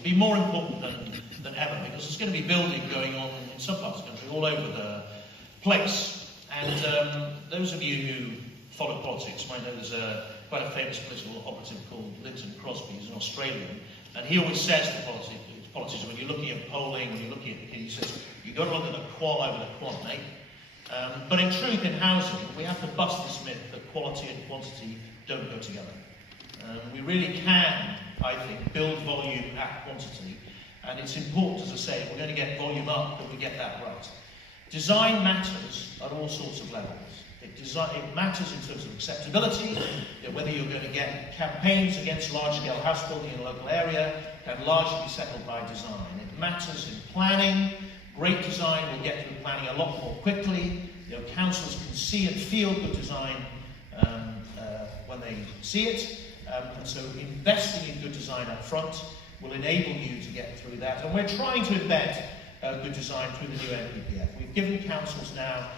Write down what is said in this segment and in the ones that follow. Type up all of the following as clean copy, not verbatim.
It'll be more important than ever, because there's going to be building going on in some parts of the country, all over the place. And those of you who follow politics might know there's quite a famous political operative called Linton Crosby. He's an Australian, and he always says to politicians, when you're looking at polling, when you're looking at, he says, you've got to look at the qual over the quant, mate. But in truth, in housing, we have to bust this myth that quality and quantity don't go together. We really can, I think, build volume at quantity, and it's important, as I say, if we're going to get volume up, that we get that right. Design matters at all sorts of levels. It matters in terms of acceptability, whether you're going to get campaigns against large-scale house building in a local area can largely be settled by design. It matters in planning. Great design will get through planning a lot more quickly. Councillors can see and feel good design when they see it. And so investing in good design up front will enable you to get through that. And we're trying to embed good design through the new NPPF. We've given councils now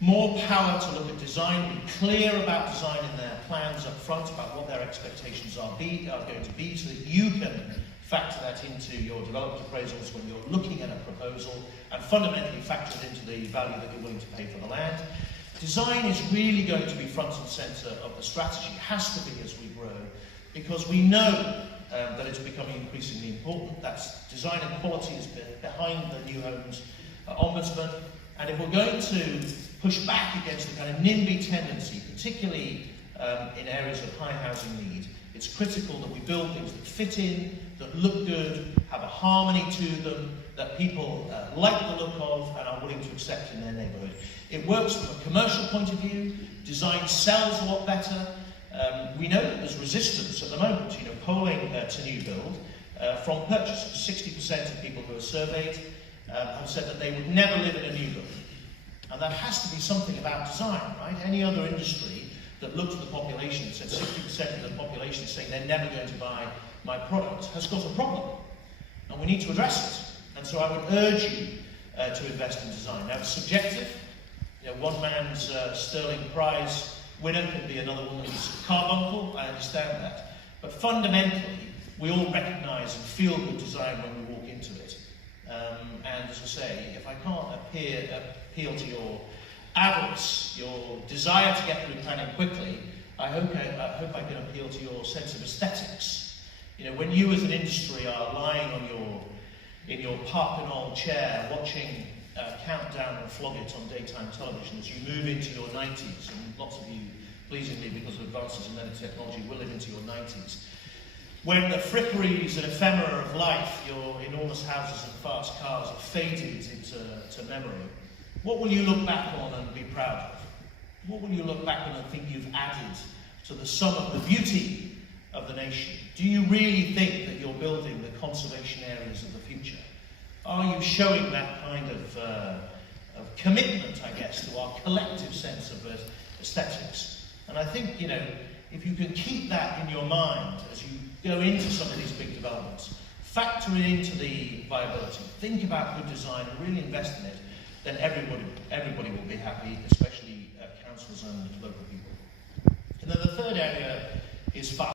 more power to look at design, be clear about design in their plans up front, about what their expectations are going to be, so that you can factor that into your development appraisals when you're looking at a proposal, and fundamentally factor it into the value that you're willing to pay for the land. Design is really going to be front and centre of the strategy, has to be as we grow, because we know that it's becoming increasingly important. That's design and quality is behind the New Homes Ombudsman, and if we're going to push back against the kind of NIMBY tendency, particularly in areas of high housing need, it's critical that we build things that fit in, that look good, have a harmony to them, that people like the look of and are willing to accept in their neighbourhood. It works from a commercial point of view. Design sells a lot better. We know that there's resistance at the moment, polling to new build from purchasers. 60% of people who are surveyed have said that they would never live in a new build. And that has to be something about design, right? Any other industry that looked at the population and said 60% of the population is saying they're never going to buy my product has got a problem. And we need to address it. And so I would urge you to invest in design. Now, it's subjective. One man's Sterling Prize winner could be another woman's carbuncle. I understand that. But fundamentally, we all recognise and feel good design when we walk into it. And as I say, if I can't appeal to your avarice, your desire to get through planning quickly, I hope I can appeal to your sense of aesthetics. When you as an industry are lying in your Parkinol chair watching Countdown and Flog It on daytime television as you move into your 90s, and lots of you, pleasingly, because of advances in medical technology, will live into your 90s. When the fripperies and ephemera of life, your enormous houses and fast cars, have faded into memory, what will you look back on and be proud of? What will you look back on and think you've added to the sum of the beauty of the nation? Do you really think that you're building the conservation areas of the future? Are you showing that kind of commitment, I guess, to our collective sense of aesthetics? And I think, if you can keep that in your mind as you go into some of these big developments, factor it into the viability, think about good design and really invest in it, then everybody will be happy, especially councillors and local people. And then the third area is fast.